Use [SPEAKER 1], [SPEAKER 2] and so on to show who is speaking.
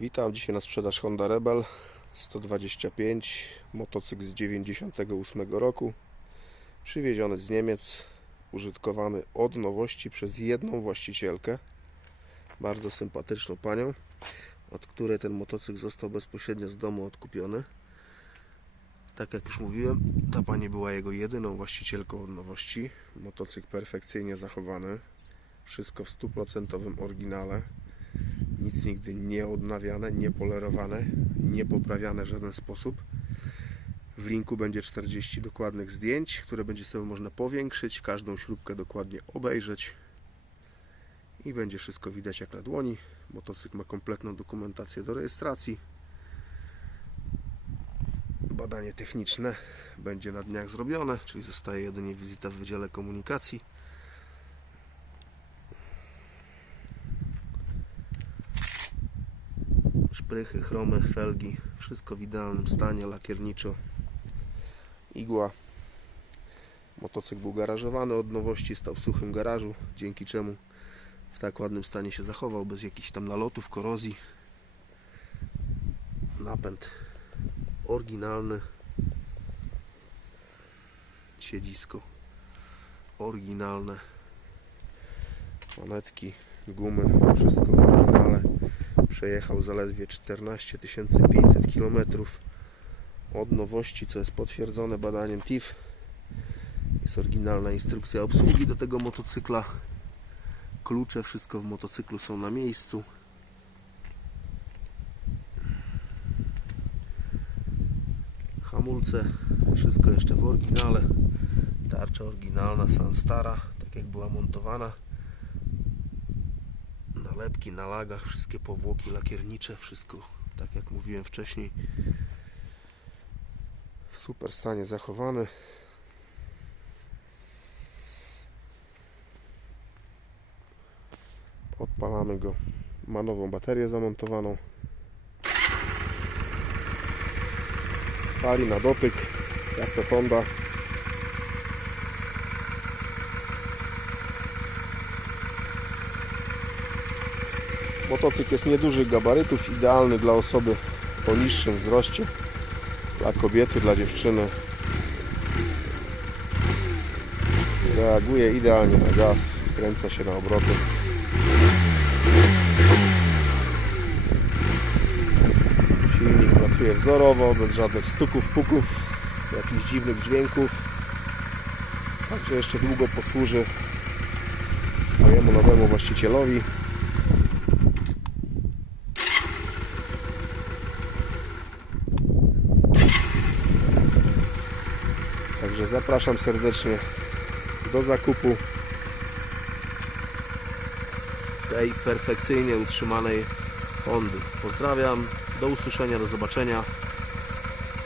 [SPEAKER 1] Witam, dzisiaj na sprzedaż Honda Rebel 125, motocykl z 98 roku, przywieziony z Niemiec, użytkowany od nowości przez jedną właścicielkę, bardzo sympatyczną panią, od której ten motocykl został bezpośrednio z domu odkupiony. Tak jak już mówiłem, ta pani była jego jedyną właścicielką od nowości, motocykl perfekcyjnie zachowany, wszystko w 100% oryginale, nic nigdy nie odnawiane, nie polerowane, nie poprawiane w żaden sposób. W linku będzie 40 dokładnych zdjęć, które będzie sobie można powiększyć, każdą śrubkę dokładnie obejrzeć i będzie wszystko widać jak na dłoni. Motocykl ma kompletną dokumentację do rejestracji. Badanie techniczne będzie na dniach zrobione, czyli zostaje jedynie wizyta w Wydziale Komunikacji. Szprychy, chromy, felgi, wszystko w idealnym stanie, lakierniczo, igła. Motocykl był garażowany od nowości, stał w suchym garażu, dzięki czemu w tak ładnym stanie się zachował, bez jakichś tam nalotów, korozji. Napęd oryginalny, siedzisko oryginalne, manetki, gumy, wszystko w oryginale przejechał zaledwie 14 500 km od nowości, co jest potwierdzone badaniem TIF. Jest oryginalna instrukcja obsługi do tego motocykla. Klucze, wszystko w motocyklu są na miejscu. Hamulce, wszystko jeszcze w oryginale. Tarcza oryginalna Sanstara, tak jak była montowana nalepki na lagach, wszystkie powłoki lakiernicze, wszystko tak jak mówiłem wcześniej. Super stanie zachowany. Odpalamy go. Ma nową baterię zamontowaną. Pali na dotyk, jak to Honda. Motocykl jest niedużych gabarytów, idealny dla osoby o niższym wzroście, dla kobiety, dla dziewczyny. Reaguje idealnie na gaz, kręca się na obroty. Silnik pracuje wzorowo, bez żadnych stuków, puków, jakichś dziwnych dźwięków. Także jeszcze długo posłuży swojemu nowemu właścicielowi. Także zapraszam serdecznie do zakupu tej perfekcyjnie utrzymanej Hondy. Pozdrawiam, do usłyszenia, do zobaczenia.